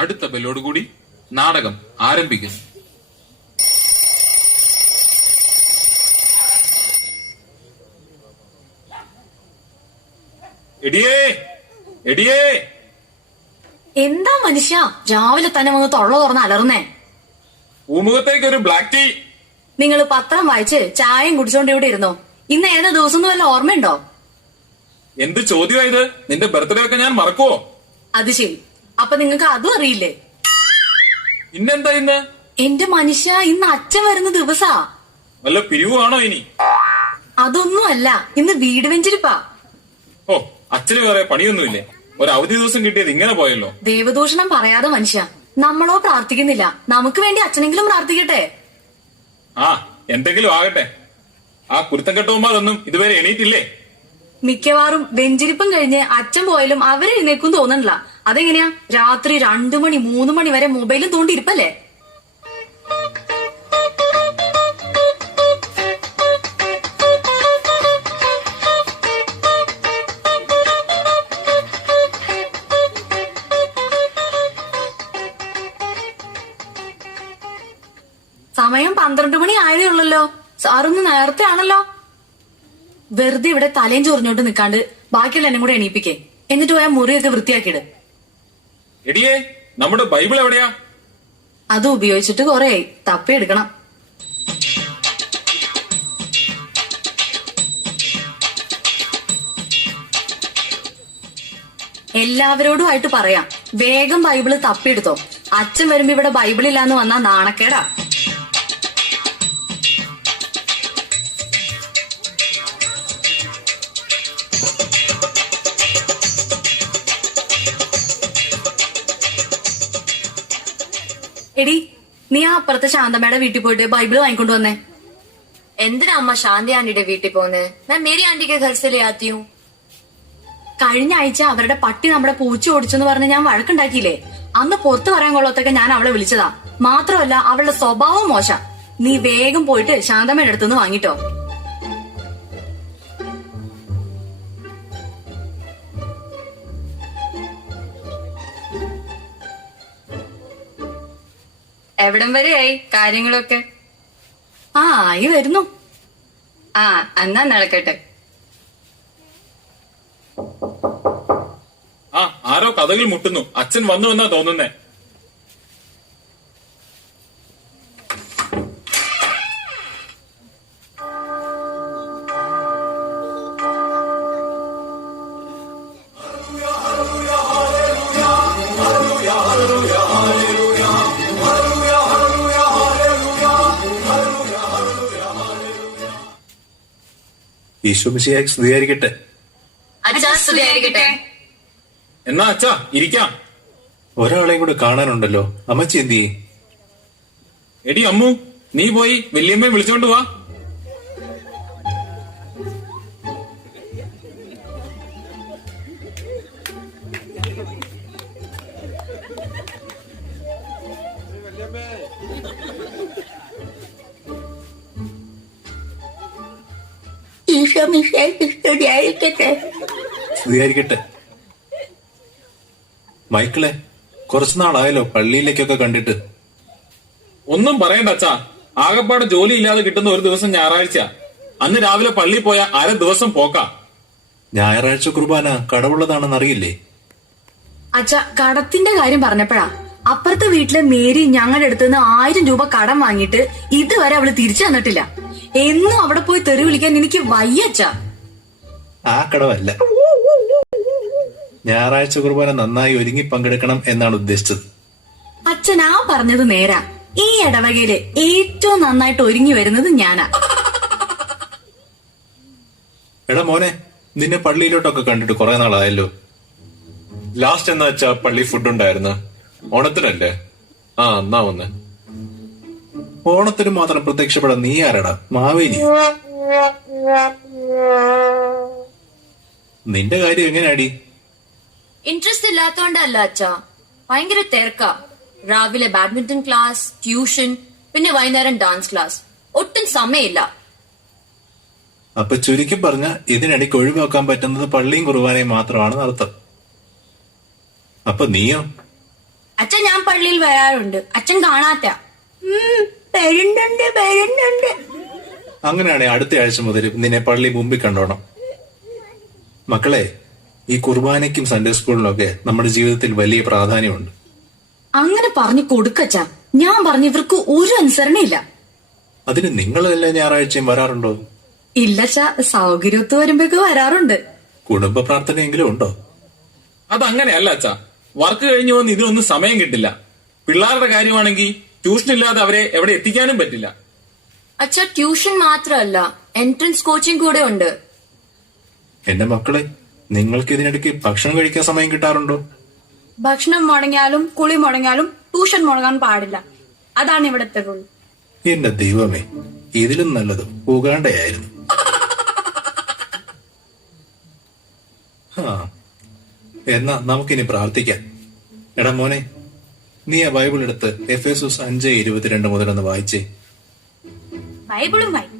അടുത്ത ബെല്ലോടുകൂടി നാടകം ആരംഭിക്കുന്നു. എടിയേ എടിയേ. എന്താ മനുഷ്യ രാവിലെ തന്നെ വന്ന് തൊള്ള തുറന്ന് അലർന്നേ? പൂമുഖത്തേക്ക് ഒരു ബ്ലാക്ക് ടീ. നിങ്ങൾ പത്രം വായിച്ച് ചായയും കുടിച്ചോണ്ട് ഇവിടെ ഇരുന്നോ? ഇന്ന് ഏതാ ദിവസം എന്ന് വല്ല ഓർമ്മയുണ്ടോ? എന്ത് ചോദ്യമായത്? നിന്റെ ബർത്ത്ഡേ ഒക്കെ ഞാൻ മറക്കുവോ? അത് ശരി, അപ്പൊ നിങ്ങക്ക് അതും അറിയില്ലേ? ഇന്നെന്താ ഇന്ന്? എന്റെ മനുഷ്യ, ഇന്ന് അച്ഛൻ വരുന്ന ദിവസാ. വല്ല പിരിവാണോ ഇനി? അതൊന്നും അല്ല, ഇന്ന് വീട് വെഞ്ചിരിപ്പാ. ഓ, അച്ഛന് വേറെ പണിയൊന്നുമില്ലേ? ഒരു അവധി ദിവസം കിട്ടിയത് ഇങ്ങനെ പോയല്ലോ. ദേവദൂഷണം പറയാതെ മനുഷ്യ, നമ്മളോ പ്രാർത്ഥിക്കുന്നില്ല, നമുക്ക് വേണ്ടി അച്ഛനെങ്കിലും പ്രാർത്ഥിക്കട്ടെ. ആ, എന്തെങ്കിലും ആകട്ടെ. ആ കുരുത്തം കെട്ടവന്മാരൊന്നും ഇതുവരെ എണീറ്റില്ലേ? മിക്കവാറും വെഞ്ചിരിപ്പം കഴിഞ്ഞ് അച്ഛൻ പോയാലും അവരെ എഴുന്നേക്കും തോന്നണില്ല. അതെങ്ങനെയാ? രാത്രി 2 മണി 3 മണി വരെ മൊബൈലും തോണ്ടിയിരിപ്പല്ലേ? സമയം 12 മണി ആയതേ ഉള്ളല്ലോ. സാറൊന്ന് നേരത്തെ ആണല്ലോ. വെറുതെ ഇവിടെ തലയും ചൊറിഞ്ഞോട്ട് നിക്കാണ്ട് ബാക്കിയുള്ള എന്നെ കൂടെ എണീപ്പിക്കേ. എന്നിട്ട് പോയാൽ മുറിയൊക്കെ വൃത്തിയാക്കിയിട്. എടിയേ, നമ്മുടെ ബൈബിൾ എവിടെയാ? അത് ഉപയോഗിച്ചിട്ട് കൊറേയായി, തപ്പിയെടുക്കണം. എല്ലാവരോടുമായിട്ട് പറയാം, വേഗം ബൈബിള് തപ്പിയെടുത്തോ. അച്ഛൻ വരുമ്പോ ഇവിടെ ബൈബിൾ ഇല്ലാന്ന് വന്നാ നാണക്കേടാ. എടി, നീ ആ അപ്പുറത്തെ ശാന്തമ്മയുടെ വീട്ടിൽ പോയിട്ട് ബൈബിള് വാങ്ങിക്കൊണ്ട് വന്നേ. എന്തിനാ അമ്മ ശാന്തി ആന്റിയുടെ വീട്ടിൽ പോകുന്നത്? ഞാൻ മേരി ആന്റിക്ക് घर से ले आती हूँ. കഴിഞ്ഞ ആഴ്ച അവരുടെ പട്ടി നമ്മുടെ പൂച്ച ഓടിച്ചെന്ന് പറഞ്ഞ് ഞാൻ വഴക്കുണ്ടാക്കിയില്ലേ? അന്ന് പുറത്തു പറയാൻ കൊള്ളത്തൊക്കെ ഞാൻ അവളെ വിളിച്ചതാ. മാത്രമല്ല അവളുടെ സ്വഭാവം മോശം. നീ വേഗം പോയിട്ട് ശാന്തമ്മയുടെ അടുത്തുനിന്ന് വാങ്ങിട്ടോ. എവിടം വരെയായി കാര്യങ്ങളൊക്കെ? ആ, ആയി വരുന്നു. ആ, എന്നാ നടക്കട്ടെ. ആ, ആരോ കഥകിൽ മുട്ടുന്നു. അച്ഛൻ വന്നു എന്നാ തോന്നുന്നേ. ഈശോ മിശിഹായ്ക്ക് സ്തുതിയായിരിക്കട്ടെ. അച്ഛാ സ്തുതിയായിരിക്കട്ടെ. എന്നാ അച്ഛാ ഇരിക്കാം. ഒരാളെയും കൂടെ കാണാനുണ്ടല്ലോ. അമ്മച്ചി എന്തി? എടി അമ്മു, നീ പോയി വല്യമ്മയെ വിളിച്ചോണ്ട് വാ. ഈശോ മിശിഹായ്ക്ക് സ്തുതിയായിരിക്കട്ടെ. സ്തുതിയായിരിക്കട്ടെ. മൈക്കിളെ, കുറച്ചുനാളായല്ലോ പള്ളിയിലേക്കൊക്കെ കണ്ടിട്ട്. ഒന്നും പറയണ്ട അച്ഛാ, ആകപ്പാട് ജോലി ഇല്ലാതെ കിട്ടുന്ന ഒരു ദിവസം ഞായറാഴ്ച. അന്ന് രാവിലെ പള്ളി പോയ അര ദിവസം പോക്കാ. ഞായറാഴ്ച കുർബാന കടവുള്ളതാണെന്ന് അറിയില്ലേ? അച്ഛ, കടത്തിന്റെ കാര്യം പറഞ്ഞപ്പോഴാ അപ്പുറത്തെ വീട്ടിലെ മേരി ഞങ്ങളുടെ അടുത്തുനിന്ന് 1000 രൂപ കടം വാങ്ങിയിട്ട് ഇതുവരെ അവള് തിരിച്ചു തന്നിട്ടില്ല. എന്നും അവിടെ പോയി തെറി വിളിക്കാൻ എനിക്ക് വയ്യ അച്ഛാ. ആ കടവല്ല, ഞായറാഴ്ച കുർബാന നന്നായി ഒരുങ്ങി പങ്കെടുക്കണം എന്നാണ് ഉദ്ദേശിച്ചത്. അച്ഛൻ ആ പറഞ്ഞത് നേരാ. ഈ ഇടവകയില് ഏറ്റവും നന്നായിട്ട് ഒരുങ്ങി വരുന്നത് ഞാനാ. എടാ മോനെ, നിന്നെ പള്ളിയിലോട്ടൊക്കെ കണ്ടിട്ട് കുറെ നാളായല്ലോ. ലാസ്റ്റ് എന്നാ വെച്ചാ പള്ളി ഫുഡ് ഉണ്ടായിരുന്നു? ഓണത്തിനല്ലേ? ആ, എന്നാ വന്ന്. ഓണത്തിന് മാത്രം പ്രത്യക്ഷപ്പെടാൻ നീ ആരടാ? മാവേലി? നിന്റെ കാര്യം എങ്ങനെയാടി? ഇൻട്രസ്റ്റ് ഇല്ലാത്തോണ്ടല്ല അച്ഛാ, ഭയങ്കര തിരക്കാ. രാവിലെ ബാഡ്മിന്റൺ ക്ലാസ്, ട്യൂഷൻ, പിന്നെ വൈകുന്നേരം ഡാൻസ് ക്ലാസ്. ഒട്ടും സമയമില്ല. അപ്പൊ ചുരുക്കി പറഞ്ഞ ഇതിനിടയ്ക്ക് ഒഴിവാക്കാൻ പറ്റുന്നത് പള്ളിയും കുർബാനയും മാത്രമാണ് അർത്ഥം. അപ്പൊ നീയോ? അച്ഛൻ ഞാൻ പള്ളിയിൽ വരാറുണ്ട്. അച്ഛൻ കാണാത്ത. വരുന്നുണ്ട്. അങ്ങനെയാണെ അടുത്ത ആഴ്ച മുതൽ നിന്നെ പള്ളി മുമ്പിൽ കണ്ടോണം. മക്കളെ, ഈ കുർബാനയ്ക്കും സൺഡേ സ്കൂളിനൊക്കെ നമ്മുടെ ജീവിതത്തിൽ വലിയ പ്രാധാന്യമുണ്ട്. അങ്ങനെ പറഞ്ഞു കൊടുക്കച്ചാ. ഞാൻ പറഞ്ഞു ഇവർക്ക് ഒരു അനുസരണയില്ല. അതിന് നിങ്ങളെല്ലാം ഞായറാഴ്ചയും വരാറുണ്ടോ? ഇല്ലച്ചാ, സൗകര്യത്ത് വരുമ്പോഴേക്ക് വരാറുണ്ട്. കുടുംബ പ്രാർത്ഥനയെങ്കിലും ഉണ്ടോ? അതങ്ങനെയല്ല അച്ഛാ. വർക്ക് കഴിഞ്ഞു വന്ന് ഇതിനൊന്നും സമയം കിട്ടില്ല. പിള്ളേരുടെ കാര്യമാണെങ്കിൽ ട്യൂഷൻ ഇല്ലാതെ അവരെ എവിടെ എത്തിക്കാനും പറ്റില്ല. അച്ഛ, ട്യൂഷൻ മാത്രമല്ല, എൻട്രൻസ് കോച്ചിങ് കൂടെ ഉണ്ട്. എന്റെ മക്കളെ, നിങ്ങൾക്ക് ഇതിനിടയ്ക്ക് ഭക്ഷണം കഴിക്കാൻ സമയം കിട്ടാറുണ്ടോ? ഭക്ഷണം മുടങ്ങിയാലും കുളി മുടങ്ങിയാലും ട്യൂഷൻ മുടങ്ങാൻ പാടില്ല. അതാണ് ഇവിടുത്തെ റൂൾ. എന്റെ ദൈവമേ, ഇതിലും നല്ലത് ഉഗാണ്ടയായിരുന്നു. എന്നാ നമുക്കിനി പ്രാർത്ഥിക്കാം. എടാ മോനെ, നീ ആ ബൈബിൾ എടുത്ത് എഫേസോസ് 5:22 മുതലൊന്ന് വായിച്ചേ. ബൈബിളും വായി.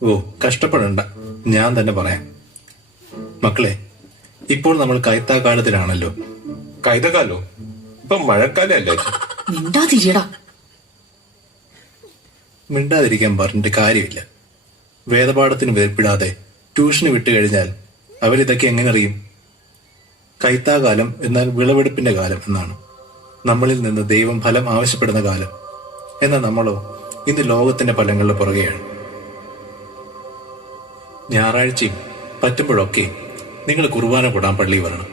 ഓ, കഷ്ടപ്പെടണ്ട, ഞാൻ തന്നെ പറയാം. മക്കളെ, ഇപ്പോൾ നമ്മൾ കൈത്താക്കാലത്തിലാണല്ലോ. കൈതകാലോ? ഇപ്പൊ മഴക്കാലല്ലേ? മിണ്ടാതിരിയടാ. മിണ്ടാതിരിക്കാൻ പറഞ്ഞിട്ട് കാര്യമില്ല. വേദപാഠത്തിന് വേർപ്പിടാതെ ട്യൂഷന് വിട്ടുകഴിഞ്ഞാൽ അവരിതൊക്കെ എങ്ങനെ അറിയും? കൈത്താകാലം എന്നാൽ വിളവെടുപ്പിന്റെ കാലം എന്നാണ്. നമ്മളിൽ നിന്ന് ദൈവം ഫലം ആവശ്യപ്പെടുന്ന കാലം. എന്നാൽ നമ്മളോ ഇന്ന് ലോകത്തിന്റെ ഫലങ്ങളുടെ പുറകെയാണ്. ഞായറാഴ്ചയും പറ്റുമ്പോഴൊക്കെ നിങ്ങൾ കുർബാന കൂടാൻ പള്ളി വരണം.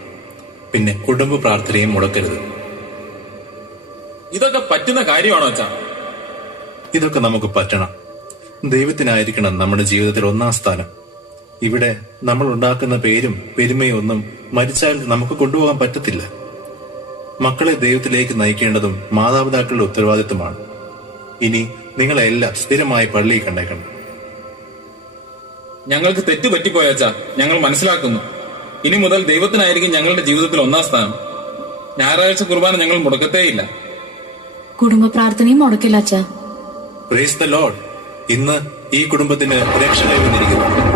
പിന്നെ കുടുംബ പ്രാർത്ഥനയും മുടക്കരുത്. ഇതൊക്കെ പറ്റുന്ന കാര്യമാണോ അച്ഛാ? ഇതൊക്കെ നമുക്ക് പറ്റണം. ദൈവത്തിനായിരിക്കണം നമ്മുടെ ജീവിതത്തിൽ ഒന്നാം സ്ഥാനം. ഇവിടെ നമ്മൾ ഉണ്ടാക്കുന്ന പേരും പെരുമയും ഒന്നും മരിച്ചാൽ നമുക്ക് കൊണ്ടുപോകാൻ പറ്റത്തില്ല. മക്കളെ ദൈവത്തിലേക്ക് നയിക്കേണ്ടതും മാതാപിതാക്കളുടെ ഉത്തരവാദിത്വമാണ്. ഇനി നിങ്ങളെല്ലാം സ്ഥിരമായി പള്ളിയിൽ കണ്ടേക്കണം. ഞങ്ങൾക്ക് തെറ്റ് പറ്റിപ്പോയച്ചാ, ഞങ്ങൾ മനസ്സിലാക്കുന്നു. ഇനി മുതൽ ദൈവത്തിനായിരിക്കും ഞങ്ങളുടെ ജീവിതത്തിൽ ഒന്നാം സ്ഥാനം. ഞായറാഴ്ച കുർബാന ഞങ്ങൾ മുടക്കത്തേയില്ല. കുടുംബ പ്രാർത്ഥനയും മുടക്കില്ല അച്ഛാ. Praise the Lord. ഇന്ന് ഈ കുടുംബത്തിന് രക്ഷ കൈവന്നിരിക്കുന്നു.